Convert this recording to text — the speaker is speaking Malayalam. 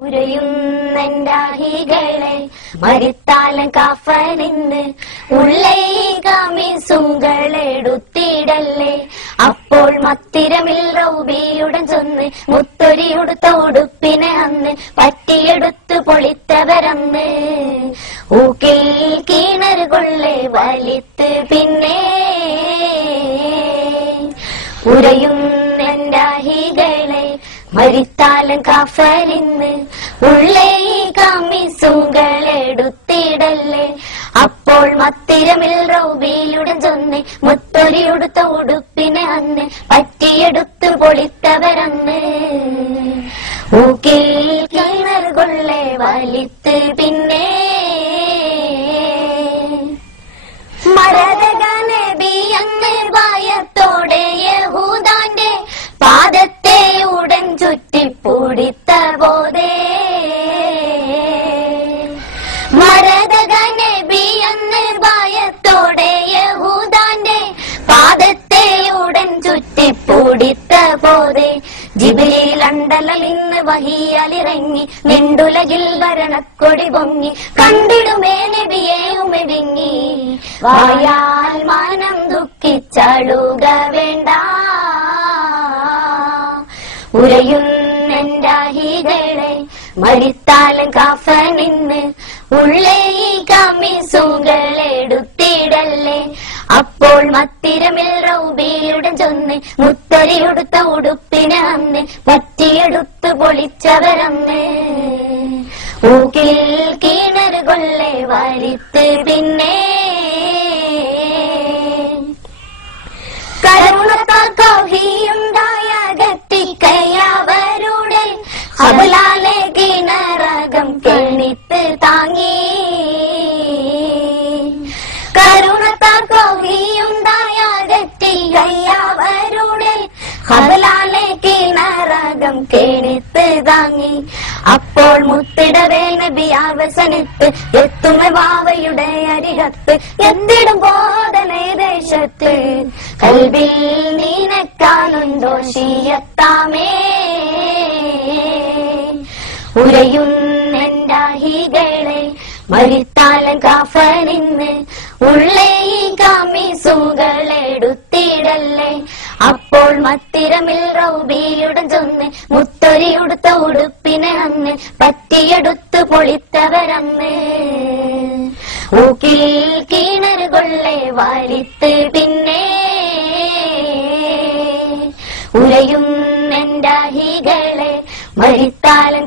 ഉരയുന്നണ്ടാഹികളെ മരിത്താലും കഫനിന്ന് ഉള്ളേ കമീസുകളെടുത്തിടല്ലേ. അപ്പോൾ മത്തിരമിൽ റൗബിയുടൻ ചൊന്ന് മുത്തൊരിയുടുത്ത ഉടുപ്പിനെ അന്ന് പറ്റിയെടുത്ത് പൊളിത്തവരന്ന് ഊക്കിൽ കിണറുകൊള്ളെ വലിത്ത് പിന്നെ ഉരയുന്നണ്ടാഹികളെ മരിത്താലും കഫനിന്ന് ഉള്ളേ കമീസുകളെടുത്തിടല്ലേ. അപ്പോൾ മത്തിരമിൽ റൗബിയുടൻ ചൊന്ന് മുത്തൊരിയുടുത്ത ഉടുപ്പിനെ അന്ന് പറ്റിയെടുത്ത് പൊളിത്തവരന്ന് ഊക്കിൽ കിണറുകൊള്ളെ വലിത്ത് പിന്നെ മരതക നബി അങ്ങ് ഭയത്തോടെ യഹൂദാന്റെ പാദത്തെ ഉടൻ ചുറ്റിപ്പൊടിത്ത പോതേ. മരതക നബി അങ്ങ് ഭയത്തോടെ യഹൂദാന്റെ പാദത്തെ ഉടൻ ചുറ്റിപ്പൊടിത്ത പോതേ. ജിബ്രീൽ അണ്ടലിന്ന് വഹിയാലിറങ്ങി നിണ്ടുലകിൽ ഭരണക്കൊടി പൊങ്ങി കണ്ടിടുമേ നബിയെ ഉമവിങ്ങി വായാൽ മാനം ദുഃഖിച്ചളുക വേണ്ട. ഉരയുന്നണ്ടാഹികളെ മരിത്താലും കഫനിന്ന് ഉള്ളേ കമീസുകളെടുത്തിടല്ലേ. അപ്പോൾ മത്തിരമിൽ റൗബിയുടൻ ചൊന്ന് മുത്തൊരിയുടുത്ത ഉടുപ്പിനെ അന്ന് പറ്റിയെടുത്ത് പൊളിച്ചവരന്ന് ഊക്കിൽ കിണറുകൊള്ളെ വലിത്ത് പിന്നെ കരുണത്താൽ കൗഹിയുണ്ടായ ഗത്തിക്കയവരുടെ ഹബലാലെ കിണറകം കെണിത്ത് താങ്ങി. കരുണത്താൽ കൗഹിയുണ്ടായ ഗത്തിക്കയവരുടെ ഹബലാലെ കിണറകം കെണിത്ത് താങ്ങി. അപ്പോൾ മുത്തിടവേ നബി അവസനത്ത് എത്തുമ വാവയുടെ അരികത്ത് എത്തിടും ബോധനേ ദേശത്ത് കൽബിൽ നീനക്കാനുണ്ടോ ശീയത്താമേ. ഉരയുന്നണ്ടാഹികളെ മരിത്താലും കഫനിന്ന് ഉള്ളേ കമീസുകളെടുത്തിടല്ലേ. അപ്പോൾ മത്തിരമിൽ റൗബിയുടൻ ചൊന്ന് മുത്തൊരിയുടുത്ത ഉടുപ്പിനെ അന്ന് പറ്റിയെടുത്ത് പൊളിത്തവരന്ന് ഊക്കിൽ കിണറുകൊള്ളെ വലിത്ത് പിന്നെ ഉരയുന്നണ്ടാഹികളെ മരിത്താലും